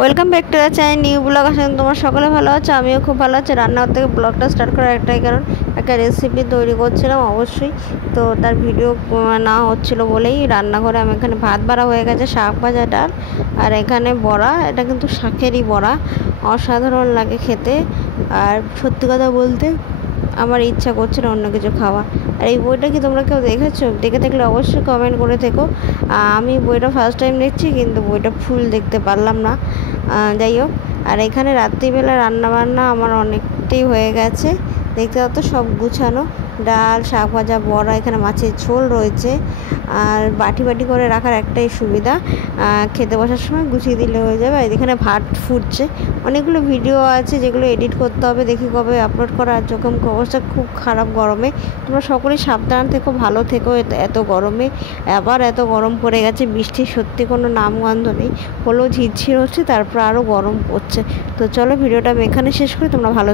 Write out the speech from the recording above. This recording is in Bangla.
Welcome back to the channel new blog. আসলে তোমার সকলে ভালো আছে, আমিও খুব ভালো আছি। রান্নাঘর থেকে ব্লগটা স্টার্ট করার একটাই কারণ, একটা রেসিপি তৈরি করছিলাম অবশ্যই, তো তার ভিডিও না হচ্ছিলো বলেই রান্নাঘরে আমি এখানে ভাত বাড়া হয়ে গেছে, শাক ভাজা, ডাল, আর এখানে বড়া। এটা কিন্তু শাকেরই বড়া, অসাধারণ লাগে খেতে। আর সত্যি কথা বলতে আমার ইচ্ছা করছে না অন্য কিছু খাওয়া। আর এই বইটা কি তোমরা কেউ দেখেছো? দেখে থাকলে অবশ্যই কমেন্ট করে থেকো। আমি বইটা ফার্স্ট টাইম দেখছি, কিন্তু বইটা ফুল দেখতে পারলাম না। যাই হোক, আর এখানে রাত্রিবেলা রান্নাবান্না আমার অনেকটাই হয়ে গেছে। দেখতে পাচ্ছ সব গুছানো, ডাল, শাক ভাজা, বড়া, এখানে মাছের ঝোল রয়েছে। আর বাটি বাটি করে রাখার একটাই সুবিধা, খেতে বসার সময় গুছিয়ে দিলে হয়ে যাবে। আর এখানে ভাত ফুটছে। অনেকগুলো ভিডিও আছে যেগুলো এডিট করতে হবে, দেখি কবে আপলোড করা। আর চোখে মুখে অবস্থা খুব খারাপ গরমে। তোমরা সকলেই সাবধান থেকো, ভালো থেকো। এত গরমে আবার এত গরম পড়ে গেছে, বৃষ্টির সত্যি কোনো নামগন্ধ নেই। হলেও ঝিরঝির হচ্ছে, তারপর আরও গরম পড়ছে। তো চলো ভিডিওটা আমি এখানে শেষ করি, তোমরা ভালো